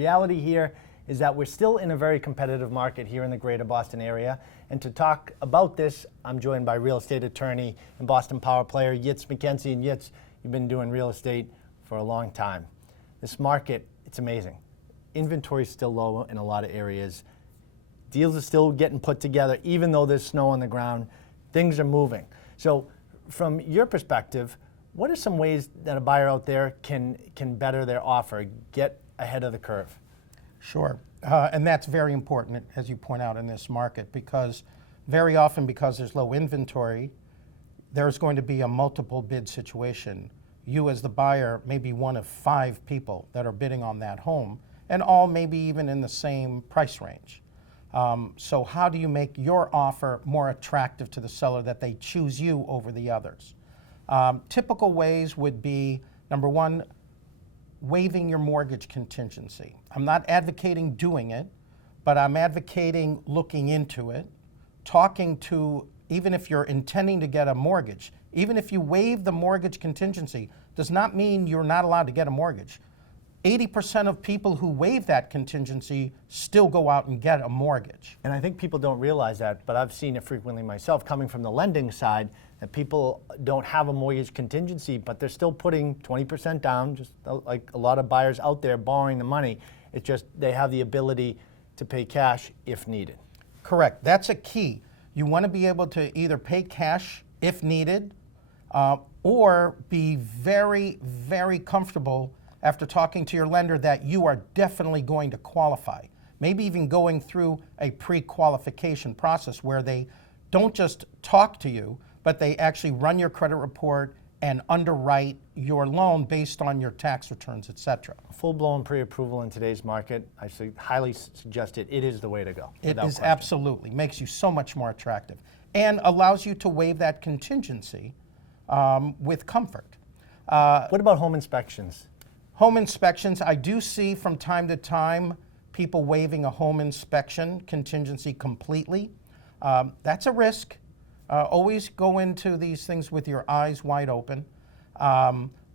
reality here is that we're still in a very competitive market here in the greater Boston area. And to talk about this, I'm joined by real estate attorney and Boston Power player, Yitz McKenzie. And Yitz, you've been doing real estate for a long time. This market, it's amazing. Inventory is still low in a lot of areas. Deals are still getting put together, even though there's snow on the ground. Things are moving. So from your perspective, what are some ways that a buyer out there can better their offer, get ahead of the curve? Sure, and that's very important, as you point out, in this market, because very often, because there's low inventory, there's going to be a multiple bid situation. You as the buyer may be one of 5 people that are bidding on that home, and all maybe even in the same price range. So how do you make your offer more attractive to the seller that they choose you over the others? Typical ways would be, number one, waiving your mortgage contingency. I'm not advocating doing it, but I'm advocating looking into it, talking to, even if you're intending to get a mortgage, even if you waive the mortgage contingency, does not mean you're not allowed to get a mortgage. 80% of people who waive that contingency still go out and get a mortgage. And I think people don't realize that, but I've seen it frequently myself, coming from the lending side, that people don't have a mortgage contingency, but they're still putting 20% down, just like a lot of buyers out there borrowing the money. It's just they have the ability to pay cash if needed. Correct. That's a key. You want to be able to either pay cash if needed, or be very, very comfortable after talking to your lender that you are definitely going to qualify. Maybe even going through a pre-qualification process where they don't just talk to you, but they actually run your credit report and underwrite your loan based on your tax returns, etc. Full-blown pre-approval in today's market, I highly suggest it. It is the way to go. It is question. Absolutely. Makes you so much more attractive and allows you to waive that contingency with comfort. What about home inspections? Home inspections, I do see from time to time people waiving a home inspection contingency completely. That's a risk. Always go into these things with your eyes wide open.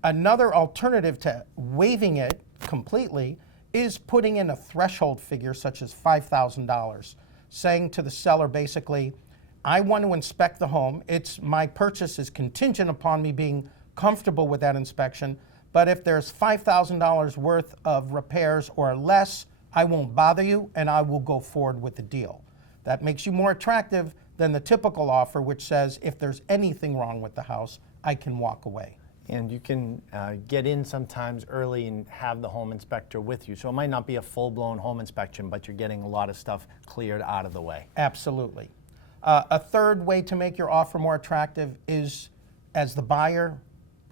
Another alternative to waiving it completely is putting in a threshold figure such as $5,000, saying to the seller basically, I want to inspect the home. My purchase is contingent upon me being comfortable with that inspection. But if there's $5,000 worth of repairs or less, I won't bother you and I will go forward with the deal. That makes you more attractive than the typical offer, which says if there's anything wrong with the house, I can walk away. And you can get in sometimes early and have the home inspector with you. So it might not be a full-blown home inspection, but you're getting a lot of stuff cleared out of the way. Absolutely. A third way to make your offer more attractive is, as the buyer,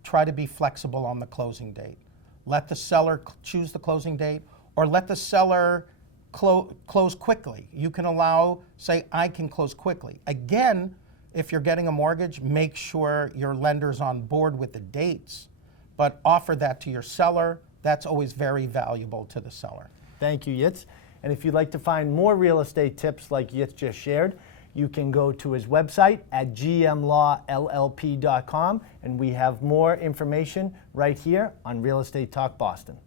try to be flexible on the closing date. Let the seller choose the closing date, or let the seller close quickly. You can allow, say, I can close quickly. Again, if you're getting a mortgage, make sure your lender's on board with the dates, but offer that to your seller. That's always very valuable to the seller. Thank you, Yitz. And if you'd like to find more real estate tips like Yitz just shared, you can go to his website at gmlawllp.com, and we have more information right here on Real Estate Talk Boston.